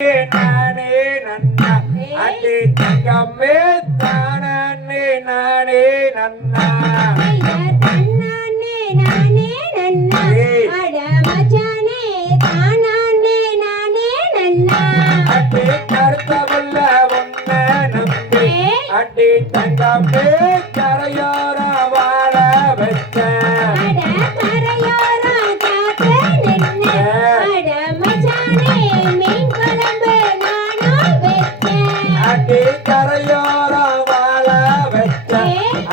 நானே நன்னா அடி தங்கமே தானே நானே நன்னா தன்னானே நானே நன்னா அட மச்சானே தானானே நானே நன்னா அடி கருத்தவல்ல உன்னை நம்பி அடி தங்கமே கரையோர வாழ வச்ச அட கரையோர காத்து நின்ன அட மச்சானே மீன் குழம்பு நானும் வெச்சேன் அடி கரையோர வாழ வச்ச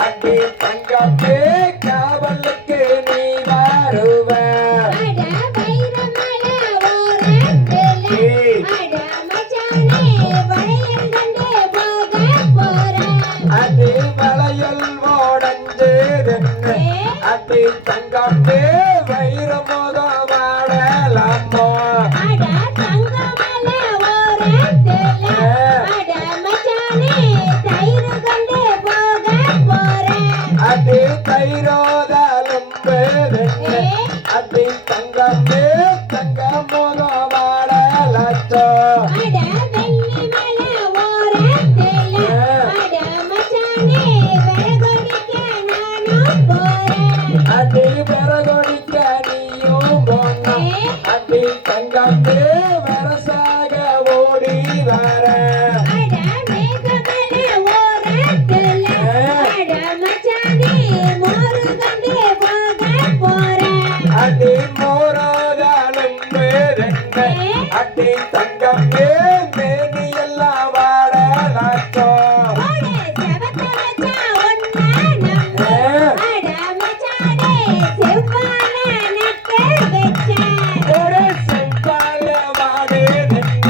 அடி தங்கமே காவலுக்கு நீ வருவ அட வைரமல ஓரத்துல அட மச்சானே வளையல் கண்டு போக போறேன் அடி வளையல் ஓடஞ்சேதென்ன அடி தங்கமே வைரமோத வாழலாமோ அட தங்கமல ஓரத்துல அட மச்சானே தயிர் கண்டு போக போறேன் அடி தைரோதாலும் பேதென்ன அடி தங்கமே தங்கமோத வாழலாச்சோ அட வெள்ளிமல ஓரத்துல அட மச்சானே விறகொடிக்க நானும் போறேன் அடி விறகொடிக்க நீயும் போன அடி தங்கமே வரசாக ஓடி வர அட மேகமல ஓரத்துல அட மச்சானே மோரு கண்டு போக போறேன் அடி மோராதாலும் பேரென்ன அடி தங்கமே மேனி எல்லாம் வாழலாச்சோ ஓடு செவத்த மச்சா ஒன்னா நம்பு அட மச்சானே செவ்வான நட்டு வெச்சேன் ஒரு செவ்வாழ வாடேதென்ன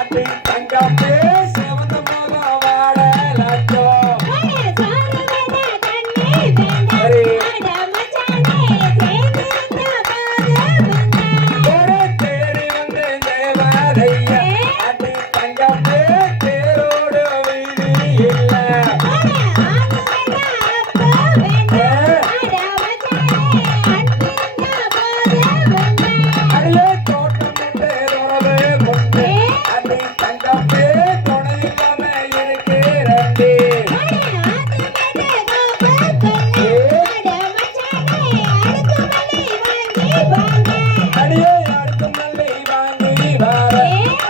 அடி தங்கமே செவந்த மோத வாழலாச்சோ ஓடு சாருவத தண்ணி வேண்டாம் அட மச்சானே சேர்ந்திருந்த போது வந்தேன் ஒரு தேடி வந்து தேவாதையா அடி தங்கமே தேரோடு வீதி இல்ல ஓடு ஆகுவத அப்போ வேண்டாம் அட மச்சானே அன்பிருந்த போது வந்தேன் அடியே தோட்டம் கொண்டு தொடவே கொண்டு அடி தங்கமே துணை இல்லாம இருக்கிறே அடியே அடுத்த மல்லை வாங்கி வர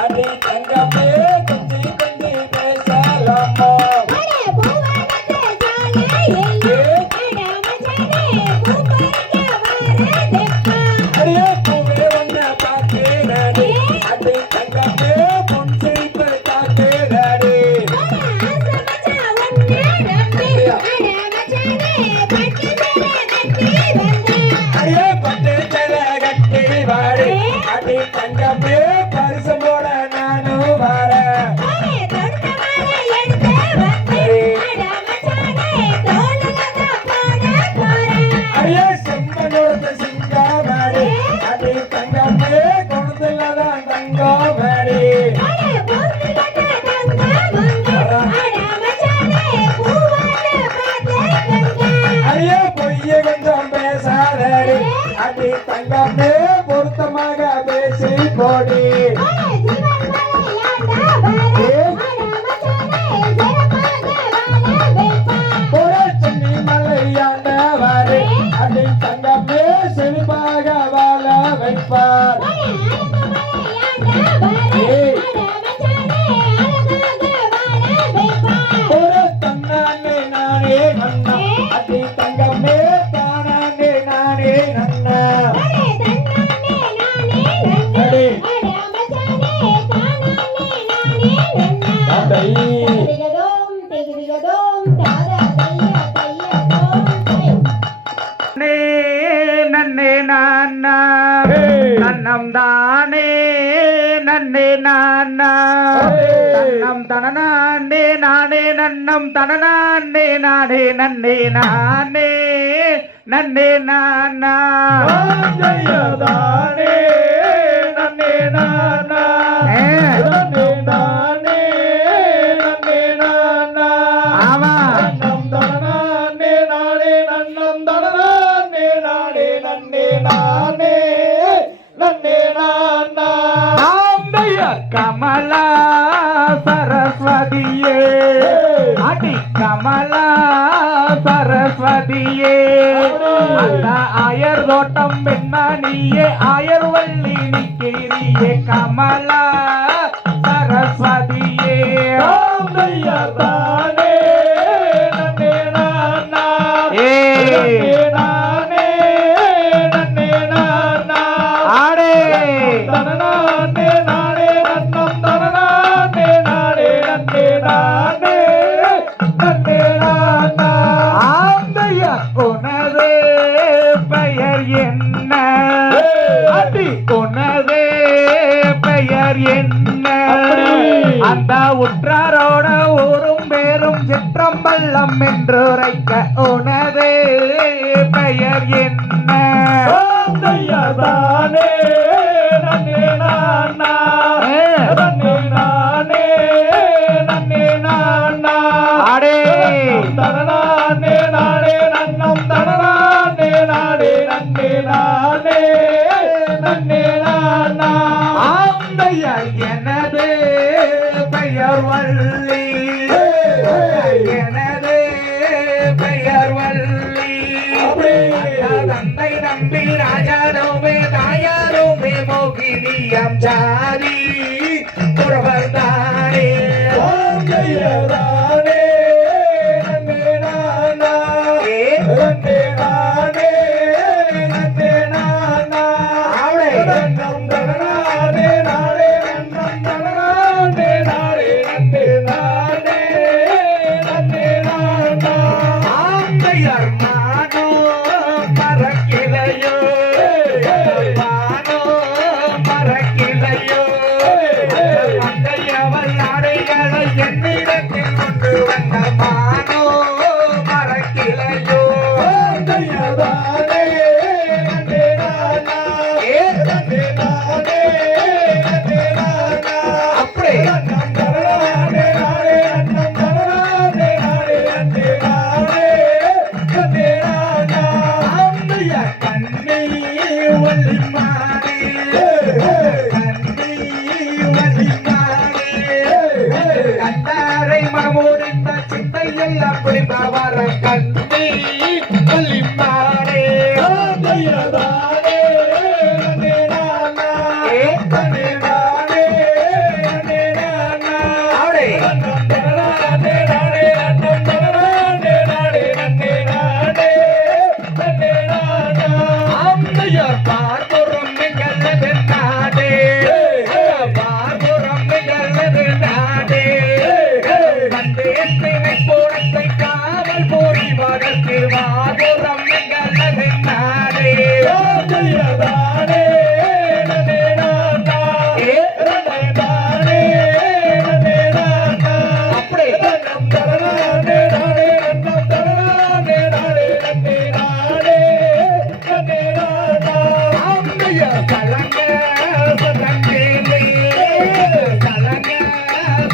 அடி தங்கமே கொஞ்சி கொஞ்சி பேசலாமோ அடியே பூவே ஒன்ன பார்க்கிறடி அடி தங்கமே பொன் சிரிப்பு காக்கிறடி அடியே பட்டு செல கட்டி வாடி அடி தங்கமே பரிசு போட நானும் வரேன் அடியே செம்மனோட சிங்காமடி அடி தங்கமே கொடுத்துலதான் தங்கமடி அடியே பொய்ய கொஞ்சம் பேசாதடி அடி தங்கமே பொருத்தமாக பேசி போடி ஒரு சென்னி மலையாண்ட வாரி அடி தங்கமே செழிப்பாக வாழ வைப்பார் ஒரு தன்னானே நானே நன்னா அடி தங்கமே தானானே நானே நன்னா அடி தந்தை நன்னே நானா நன்னம் தானே நன்னே நானா நன்னம் தனநானே நானே நன்னம் தனநானே நானே நன்னே நானே நன்னே நானா ஜெயதானே நன்னே நானா நன்னே நானே நன்னே நானா ஆமா நன்னம் தனநானே நானே நன்னம் தனநானே நானே நன்னே நானே நன்னே நானா கமல் கமலா சரஸ்வதியே அடி கமலா சரஸ்வதியே அந்த ஆயர் தோட்டம் பெண்மணியே ஆயர் வள்ளி நிற்கிறியே கமலா சரஸ்வதியே தானே நன்னே நானா ஏ நானே நன்னே நானா ஆடே தனநானே நானே நன்னம் தனநானே நானே நன்னே நானே நன்னே நானா ஆந்தையா உனது பெயர் என்ன அடி உனது பெயர் என்ன அந்த உற்றாரோட ஊரும் பேரும் சிற்றம்பள்ளம் என்று உரைக்க உனது பெயர் என்ன தானே நன்னே நானா நன்னே நானே நன்னே நானா ஆடே தனநானே நானே நன்னம் தனநானே நானே நன்னே நானே நன்னே நானா ஆந்தையார் எனது பெயர் வள்ளி எனது பெயர் வள்ளி தந்தை நம்பி ராஜாரோமே தாயாரோமே மோகினியம் ஜாதி புறவர் தானே தானே நன்னே நானா நன்னே நானே நன்னே நானா நன்னம் தனநானே நானே நன்னம் தனநானே நானே நன்னே நானே நன்னே நானா ஆந்தையர் மானோ மறக்கிலையோ மானோ மறக்கிலையோ மங்கையவள் நாடைகளை என்னிடத்தில் கொண்டு வந்த மானோ மறக்கிலையோ தானே நன்னே நானா நன்னே நானே நன்னே நானா அப்படி நன்னம் தனநானே நானே நன்னம் தனநானே நானே நன்னே நானே நன்னே நானா ஆந்தைய கண்ணி வள்ளிமானே கண்ணி வள்ளிமானே கண்டாரை மனமோரிந்த சிந்தையெல்லாம் புரிபவர கண்ணி வள்ளிமானே தானே நன்னே நானா நன்னே நானே நன்னே நானா அவளே நன்னம் தனநானே நானே நன்னம் தனநானே நானே நன்னே நானே நன்னே நானா ஆந்தையர் பார்புறம் நிகழ்ந்தது நாடே பார்புறம் நிகழ்ந்தது நாடே வந்தேத்தினை போடத்தை காவல் போரி வடக்கு வாபுறம் நிகழ்ந்தது நாடே தானே நன்னே நானா நன்னே நானே நன்னே நானா அப்படி நன்னம் தனநானே நானே நன்னம் தனநானே நானே நன்னே நானே நன்னே நானா ஆந்தைய கலங்க பதங்கேலே கலங்க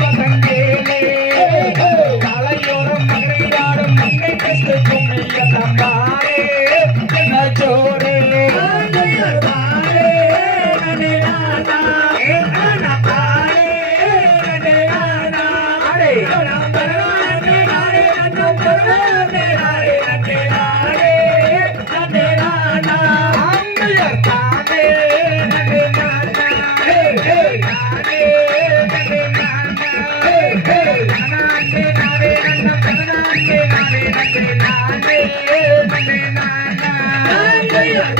பதங்கேலே தலையோரம் மகிழாடும் மங்கை கஷ்ட கும்மிய தம்பாரே என்ன ஜோரே தானே நன்னே நானா நானா தானே நன்னே நானா அடே நன்னம் தனநானே நானே நன்னம் தனநானே நானே நன்னே நானே நன்னே நானா ஆந்தையர் தானே நன்னே நானா நானே நன்னே நானா தனநானே நானே நன்னம் தனநானே நானே நன்னே நானே நன்னே நானா ஆந்தையர்